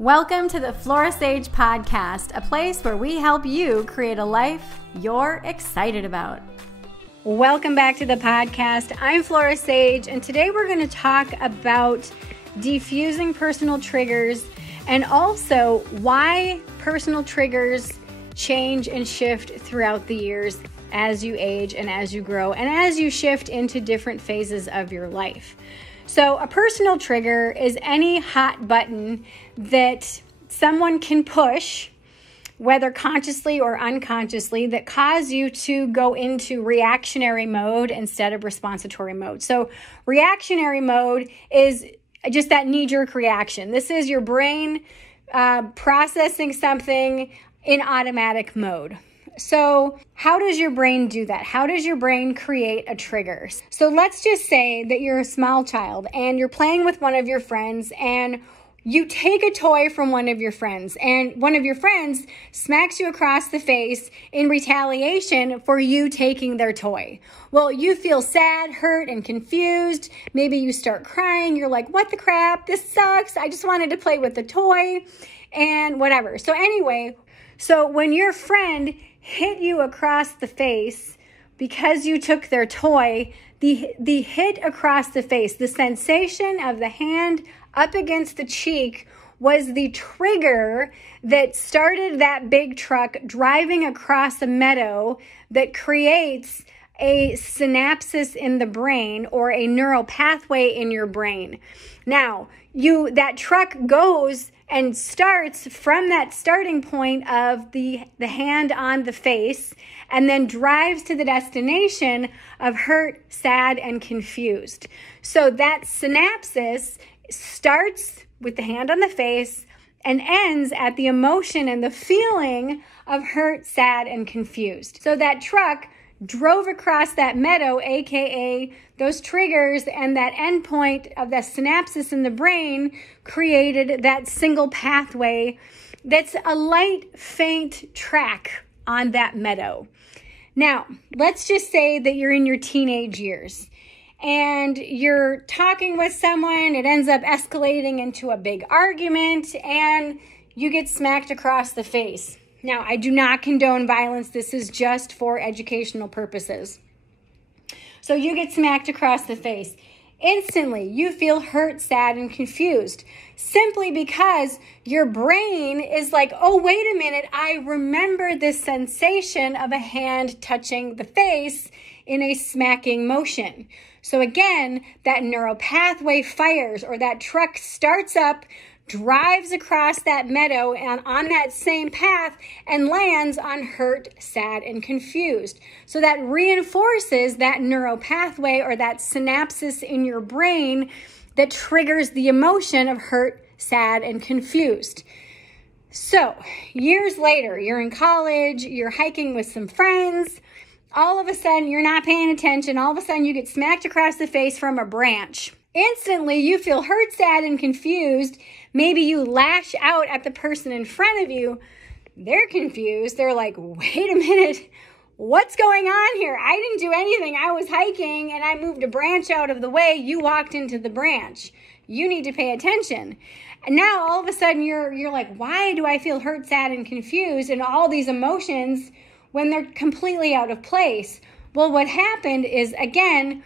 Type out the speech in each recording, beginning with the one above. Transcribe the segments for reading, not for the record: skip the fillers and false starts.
Welcome to the Flora podcast, a place where we help you create a life you're excited about. Welcome back to the podcast. I'm Flora Sage, and today we're going to talk about diffusing personal triggers and also why personal triggers change and shift throughout the years as you age and as you grow and as you shift into different phases of your life. So a personal trigger is any hot button that someone can push, whether consciously or unconsciously, that cause you to go into reactionary mode instead of responsitory mode. So reactionary mode is just that knee-jerk reaction. This is your brain processing something in automatic mode. So how does your brain do that? How does your brain create a trigger? So let's just say that you're a small child and you're playing with one of your friends and you take a toy from one of your friends and one of your friends smacks you across the face in retaliation for you taking their toy. Well, you feel sad, hurt, and confused. Maybe you start crying. You're like, what the crap? This sucks. I just wanted to play with the toy and whatever. So anyway, when your friend hit you across the face because you took their toy, the hit across the face, the sensation of the hand up against the cheek was the trigger that started that big truck driving across a meadow that creates a synapsis in the brain or a neural pathway in your brain. Now, that truck goes and starts from that starting point of the hand on the face and then drives to the destination of hurt, sad, and confused. So that synapsis starts with the hand on the face and ends at the emotion and the feeling of hurt, sad, and confused. So that truck drove across that meadow, aka those triggers, and that endpoint of the synapsis in the brain created that single pathway that's a light, faint track on that meadow. Now, let's just say that you're in your teenage years and you're talking with someone, it ends up escalating into a big argument, and you get smacked across the face. Now, I do not condone violence. This is just for educational purposes. So you get smacked across the face. Instantly, you feel hurt, sad, and confused simply because your brain is like, oh, wait a minute. I remember this sensation of a hand touching the face in a smacking motion. So again, that neural pathway fires, or that truck starts up, drives across that meadow and on that same path and lands on hurt, sad, and confused. So that reinforces that neural pathway or that synapsis in your brain that triggers the emotion of hurt, sad, and confused. So years later, you're in college, you're hiking with some friends. All of a sudden, you're not paying attention. All of a sudden, you get smacked across the face from a branch. Instantly, you feel hurt, sad, and confused. Maybe you lash out at the person in front of you. They're confused. They're like, wait a minute, what's going on here? I didn't do anything. I was hiking and I moved a branch out of the way. You walked into the branch. You need to pay attention. And now all of a sudden you're like, why do I feel hurt, sad, and confused and all these emotions when they're completely out of place? Well, what happened is, again,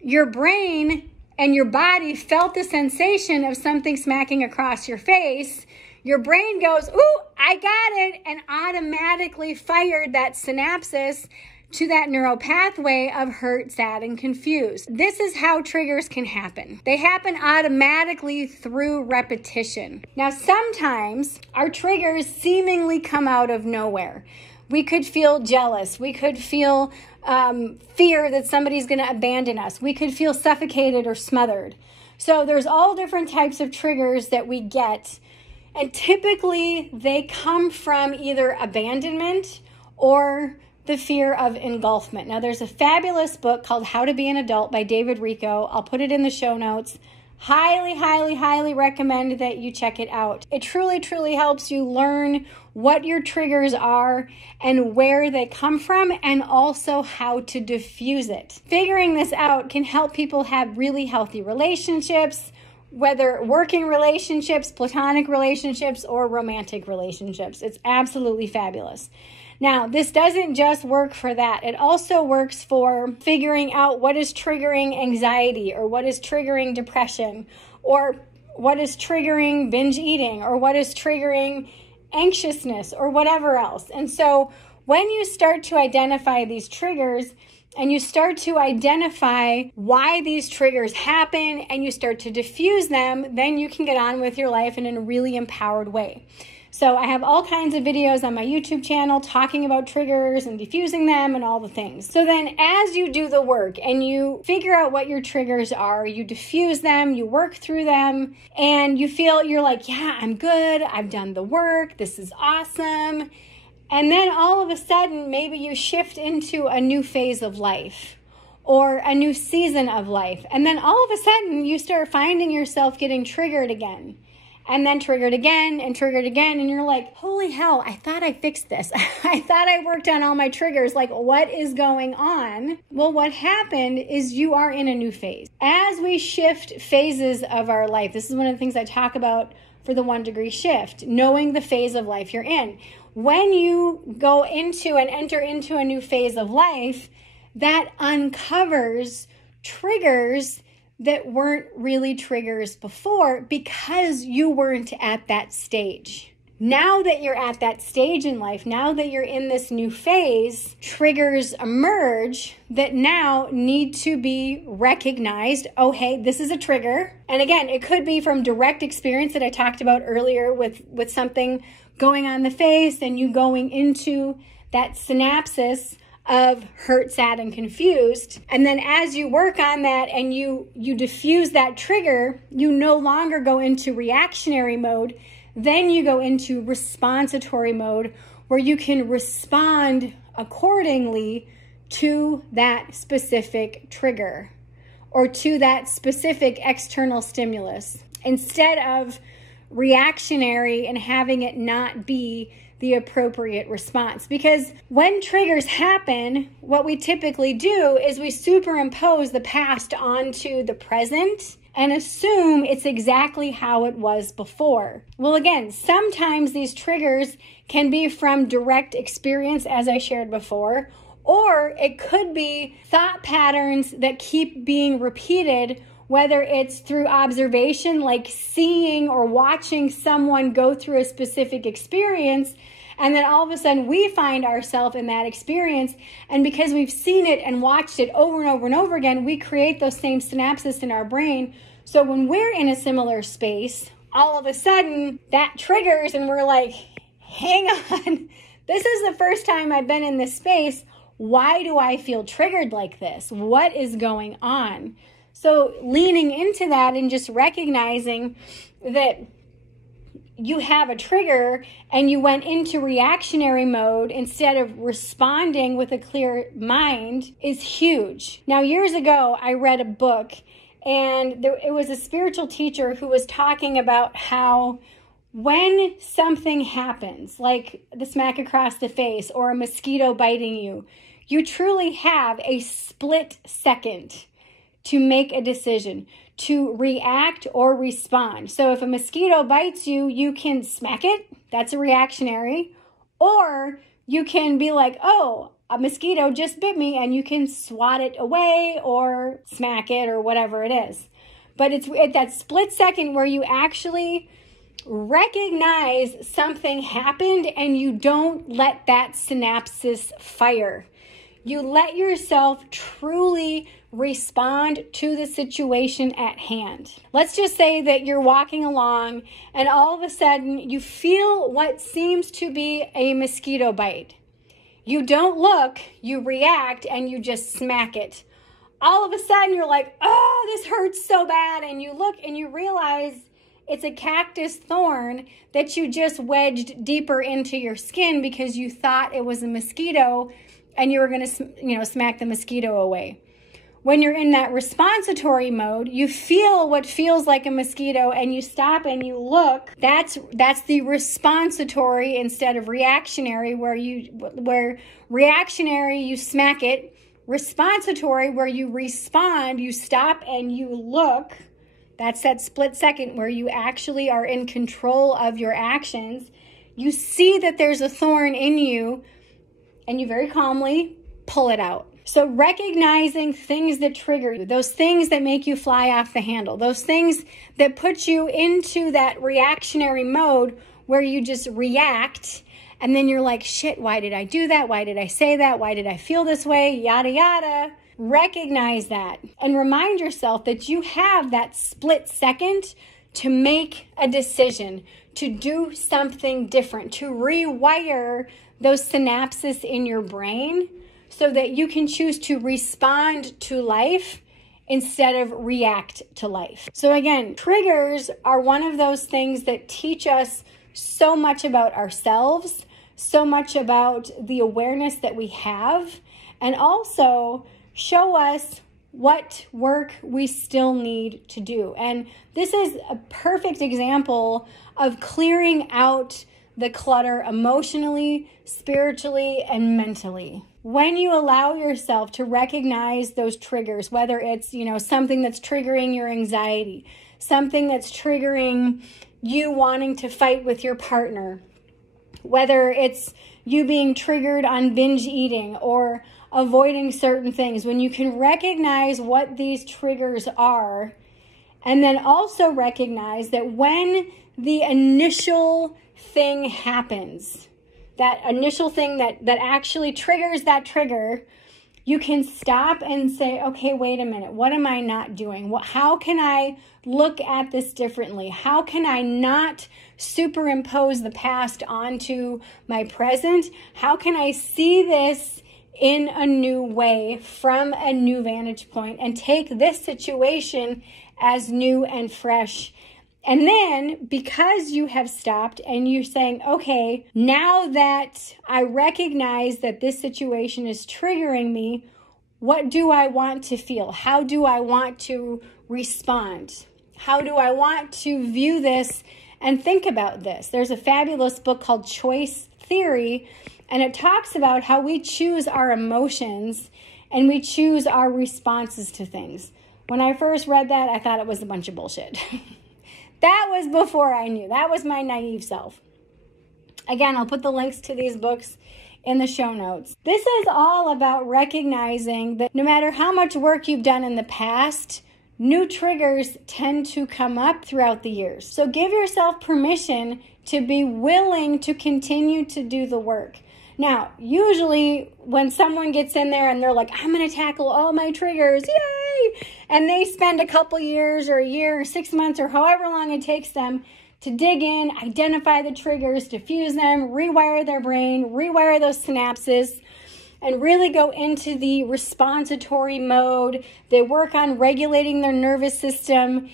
your brain and your body felt the sensation of something smacking across your face. Your brain goes, ooh, I got it, and automatically fired that synapsis to that neural pathway of hurt, sad, and confused. This is how triggers can happen. They happen automatically through repetition. Now, sometimes our triggers seemingly come out of nowhere. We could feel jealous. We could feel fear that somebody's going to abandon us. We could feel suffocated or smothered. So there's all different types of triggers that we get. And typically they come from either abandonment or the fear of engulfment. Now there's a fabulous book called How to Be an Adult by David Rico. I'll put it in the show notes. Highly, highly, highly recommend that you check it out. It truly, truly helps you learn what your triggers are and where they come from, and also how to diffuse it. Figuring this out can help people have really healthy relationships, whether working relationships, platonic relationships, or romantic relationships. It's absolutely fabulous. Now, this doesn't just work for that. It also works for figuring out what is triggering anxiety, or what is triggering depression, or what is triggering binge eating, or what is triggering anxiousness, or whatever else. And so when you start to identify these triggers, and you start to identify why these triggers happen, and you start to diffuse them, then you can get on with your life in a really empowered way. So I have all kinds of videos on my YouTube channel talking about triggers and diffusing them and all the things. So then as you do the work and you figure out what your triggers are, you diffuse them, you work through them, and you feel you're like, yeah, I'm good. I've done the work. This is awesome. And then all of a sudden, maybe you shift into a new phase of life or a new season of life. And then all of a sudden, you start finding yourself getting triggered again. And then triggered again and triggered again. And you're like, holy hell, I thought I fixed this. I thought I worked on all my triggers. Like, what is going on? Well, what happened is you are in a new phase. As we shift phases of our life, this is one of the things I talk about for the 1 degree shift, knowing the phase of life you're in. When you go into and enter into a new phase of life, that uncovers triggers that weren't really triggers before because you weren't at that stage. Now that you're at that stage in life, now that you're in this new phase, triggers emerge that now need to be recognized. Oh, hey, this is a trigger. And again, it could be from direct experience that I talked about earlier with something going on in the face and you going into that synapsis of hurt, sad, and confused. And then as you work on that and you diffuse that trigger, you no longer go into reactionary mode. Then you go into responsitory mode where you can respond accordingly to that specific trigger or to that specific external stimulus instead of reactionary and having it not be the appropriate response. Because when triggers happen, what we typically do is we superimpose the past onto the present and assume it's exactly how it was before. Well, again, sometimes these triggers can be from direct experience, as I shared before, or it could be thought patterns that keep being repeated, whether it's through observation, like seeing or watching someone go through a specific experience, and then all of a sudden we find ourselves in that experience, and because we've seen it and watched it over and over and over again, we create those same synapses in our brain. So when we're in a similar space, all of a sudden that triggers and we're like, hang on, this is the first time I've been in this space. Why do I feel triggered like this? What is going on? So leaning into that and just recognizing that you have a trigger and you went into reactionary mode instead of responding with a clear mind is huge. Now, years ago, I read a book and it was a spiritual teacher who was talking about how when something happens, like the smack across the face or a mosquito biting you, you truly have a split second to make a decision, to react or respond. So if a mosquito bites you, you can smack it. That's a reactionary. Or you can be like, oh, a mosquito just bit me, and you can swat it away or smack it or whatever it is. But it's at that split second where you actually recognize something happened and you don't let that synapsis fire. You let yourself truly respond to the situation at hand. Let's just say that you're walking along and all of a sudden you feel what seems to be a mosquito bite. You don't look, you react, and you just smack it. All of a sudden you're like, oh, this hurts so bad. And you look and you realize it's a cactus thorn that you just wedged deeper into your skin because you thought it was a mosquito and you were going to, smack the mosquito away. When you're in that responsitory mode, you feel what feels like a mosquito and you stop and you look. That's the responsitory instead of reactionary, where reactionary you smack it, responsitory where you respond, you stop and you look, That's that split second where you actually are in control of your actions. You see that there's a thorn in you, and you very calmly pull it out. So recognizing things that trigger you, those things that make you fly off the handle, those things that put you into that reactionary mode where you just react, and then you're like, shit, why did I do that? Why did I say that? Why did I feel this way? Yada, yada. Recognize that and remind yourself that you have that split second to make a decision, to do something different, to rewire those synapses in your brain so that you can choose to respond to life instead of react to life. So again, triggers are one of those things that teach us so much about ourselves, so much about the awareness that we have, and also show us what work we still need to do. And this is a perfect example of clearing out the clutter emotionally, spiritually, and mentally. When you allow yourself to recognize those triggers, whether it's, something that's triggering your anxiety, something that's triggering you wanting to fight with your partner, whether it's you being triggered on binge eating or avoiding certain things, when you can recognize what these triggers are, and then also recognize that when the initial thing happens, that initial thing that actually triggers that trigger, you can stop and say, okay, wait a minute, what am I not doing? How can I look at this differently? How can I not superimpose the past onto my present? How can I see this in a new way, from a new vantage point, and take this situation as new and fresh? And then, because you have stopped and you're saying, okay, now that I recognize that this situation is triggering me, what do I want to feel? How do I want to respond? How do I want to view this and think about this? There's a fabulous book called Choice Theory, and it talks about how we choose our emotions and we choose our responses to things. When I first read that, I thought it was a bunch of bullshit. That was before I knew. That was my naive self. Again, I'll put the links to these books in the show notes. This is all about recognizing that no matter how much work you've done in the past, new triggers tend to come up throughout the years. So give yourself permission to be willing to continue to do the work. Now, usually when someone gets in there and they're like, I'm going to tackle all my triggers, yay! And they spend a couple years or a year or 6 months or however long it takes them to dig in, identify the triggers, diffuse them, rewire their brain, rewire those synapses, and really go into the responsitory mode. They work on regulating their nervous system,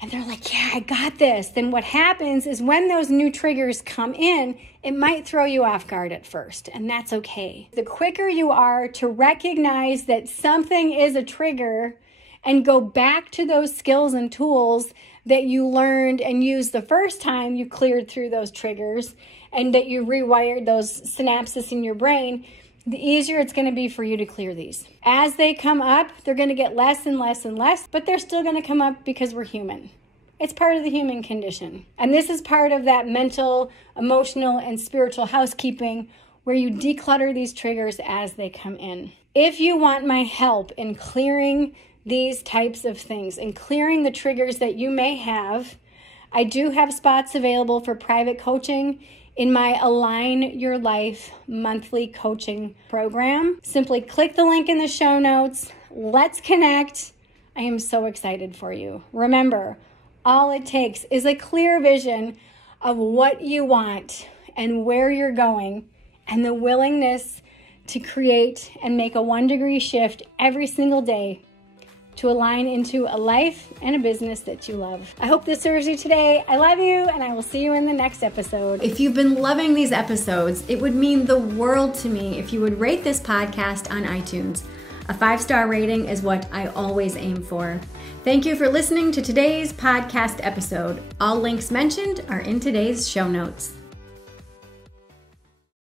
and they're like, yeah, I got this. Then what happens is when those new triggers come in, it might throw you off guard at first, and that's okay. The quicker you are to recognize that something is a trigger and go back to those skills and tools that you learned and used the first time you cleared through those triggers and that you rewired those synapses in your brain, the easier it's going to be for you to clear these. As they come up, they're going to get less and less and less, but they're still going to come up because we're human. It's part of the human condition. And this is part of that mental, emotional, and spiritual housekeeping where you declutter these triggers as they come in. If you want my help in clearing these types of things and clearing the triggers that you may have, I do have spots available for private coaching in my Align Your Life monthly coaching program. Simply click the link in the show notes. Let's connect. I am so excited for you. Remember, all it takes is a clear vision of what you want and where you're going, and the willingness to create and make a 1-degree shift every single day to align into a life and a business that you love. I hope this serves you today. I love you, and I will see you in the next episode. If you've been loving these episodes, it would mean the world to me if you would rate this podcast on iTunes. A 5-star rating is what I always aim for. Thank you for listening to today's podcast episode. All links mentioned are in today's show notes.